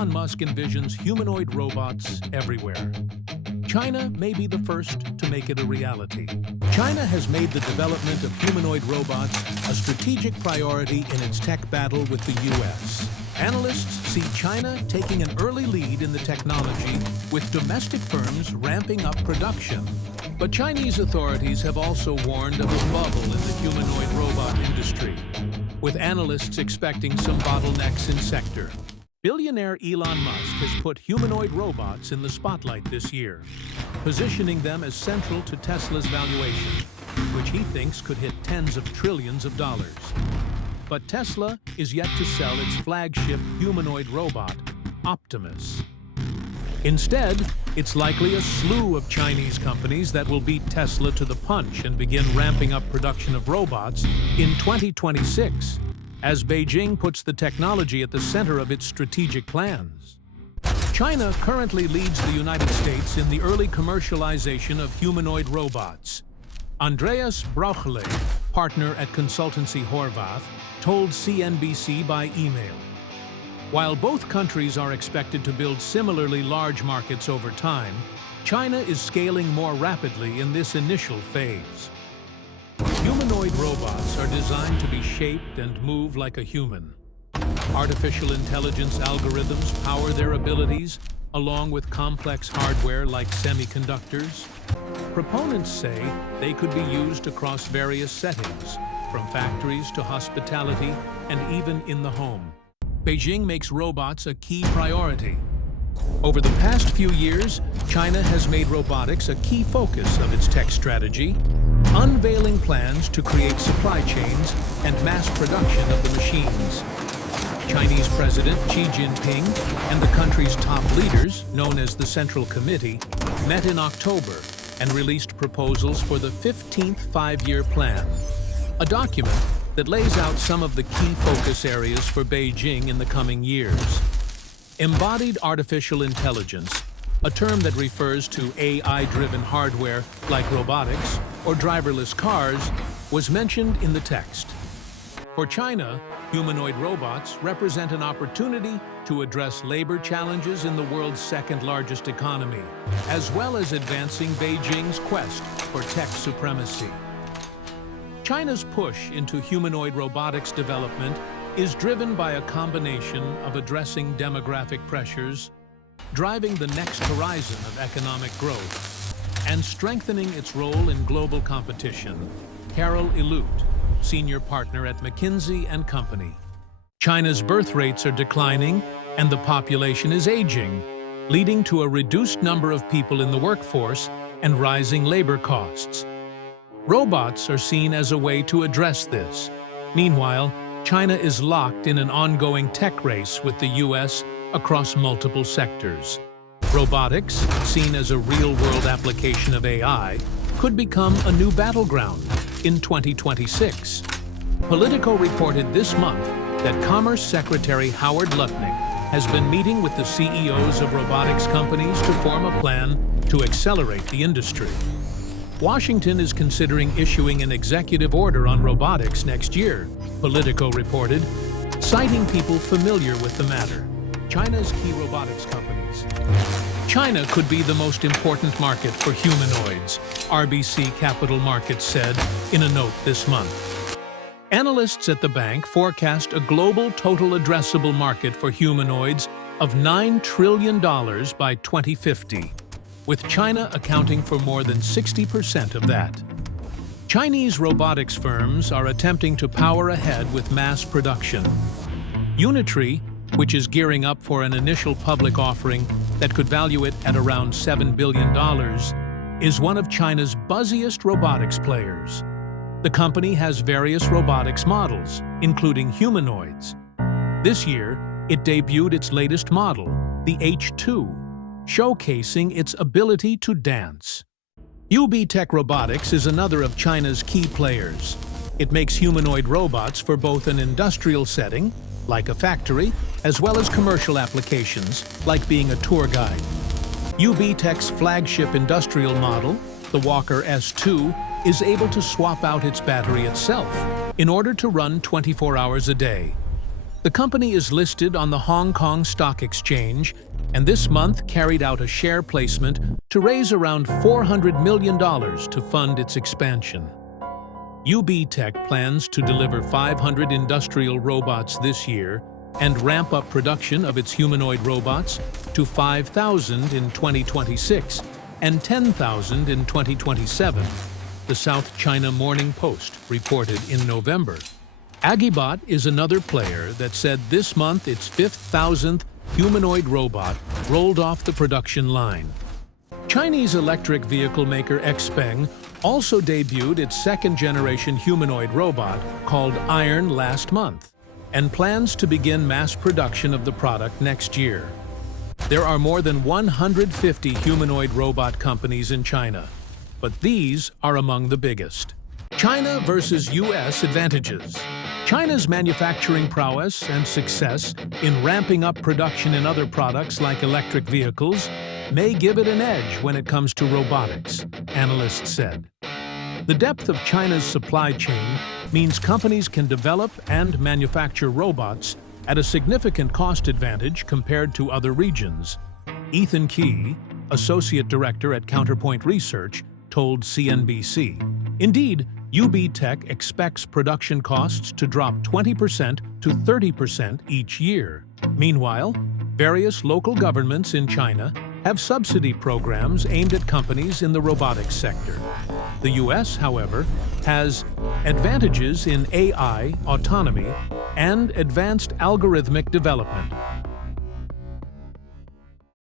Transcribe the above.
Elon Musk envisions humanoid robots everywhere. China may be the first to make it a reality. China has made the development of humanoid robots a strategic priority in its tech battle with the US. Analysts see China taking an early lead in the technology, with domestic firms ramping up production. But Chinese authorities have also warned of a bubble in the humanoid robot industry, with analysts expecting some bottlenecks in sector. Billionaire Elon Musk has put humanoid robots in the spotlight this year, positioning them as central to Tesla's valuation, which he thinks could hit tens of trillions of dollars. But Tesla is yet to sell its flagship humanoid robot, Optimus. Instead, it's likely a slew of Chinese companies that will beat Tesla to the punch and begin ramping up production of robots in 2026, as Beijing puts the technology at the center of its strategic plans. China currently leads the United States in the early commercialization of humanoid robots. Andreas Brauchele, partner at consultancy Horvath, told CNBC by email. While both countries are expected to build similarly large markets over time, China is scaling more rapidly in this initial phase. Humanoid robots are designed to be shaped and move like a human. Artificial intelligence algorithms power their abilities, along with complex hardware like semiconductors. Proponents say they could be used across various settings, from factories to hospitality and even in the home. Beijing makes robots a key priority. Over the past few years, China has made robotics a key focus of its tech strategy, unveiling plans to create supply chains and mass production of the machines. Chinese President Xi Jinping and the country's top leaders, known as the Central Committee, met in October and released proposals for the 15th five-year plan, a document that lays out some of the key focus areas for Beijing in the coming years. Embodied artificial intelligence, a term that refers to AI-driven hardware like robotics or driverless cars, was mentioned in the text. For China, humanoid robots represent an opportunity to address labor challenges in the world's second-largest economy, as well as advancing Beijing's quest for tech supremacy. China's push into humanoid robotics development is driven by a combination of addressing demographic pressures, driving the next horizon of economic growth, and strengthening its role in global competition. Carol Elut, senior partner at McKinsey & Company. China's birth rates are declining and the population is aging, leading to a reduced number of people in the workforce and rising labor costs. Robots are seen as a way to address this. Meanwhile, China is locked in an ongoing tech race with the US across multiple sectors. Robotics, seen as a real-world application of AI, could become a new battleground in 2026. Politico reported this month that Commerce Secretary Howard Lutnick has been meeting with the CEOs of robotics companies to form a plan to accelerate the industry. Washington is considering issuing an executive order on robotics next year, Politico reported, citing people familiar with the matter. China's key robotics companies. China could be the most important market for humanoids, RBC Capital Markets said in a note this month. Analysts at the bank forecast a global total addressable market for humanoids of $9 trillion by 2050. with China accounting for more than 60% of that. Chinese robotics firms are attempting to power ahead with mass production. Unitree, which is gearing up for an initial public offering that could value it at around $7 billion, is one of China's buzziest robotics players. The company has various robotics models, including humanoids. This year, it debuted its latest model, the H2, showcasing its ability to dance. TechRevolution is another of China's key players. It makes humanoid robots for both an industrial setting, like a factory, as well as commercial applications, like being a tour guide. Tech's flagship industrial model, the Walker S2, is able to swap out its battery itself in order to run 24 hours a day. The company is listed on the Hong Kong Stock Exchange and this month carried out a share placement to raise around $400 million to fund its expansion. UB Tech plans to deliver 500 industrial robots this year and ramp up production of its humanoid robots to 5,000 in 2026 and 10,000 in 2027, the South China Morning Post reported in November. Agibot is another player that said this month its 5,000th humanoid robot rolled off the production line. Chinese electric vehicle maker XPeng also debuted its second-generation humanoid robot called Iron last month and plans to begin mass production of the product next year. There are more than 150 humanoid robot companies in China, but these are among the biggest. China versus US advantages. China's manufacturing prowess and success in ramping up production in other products like electric vehicles may give it an edge when it comes to robotics, analysts said. The depth of China's supply chain means companies can develop and manufacture robots at a significant cost advantage compared to other regions. Ethan Key, associate director at Counterpoint Research, told CNBC. Indeed, UB Tech expects production costs to drop 20% to 30% each year. Meanwhile, various local governments in China have subsidy programs aimed at companies in the robotics sector. The US, however, has advantages in AI, autonomy, and advanced algorithmic development,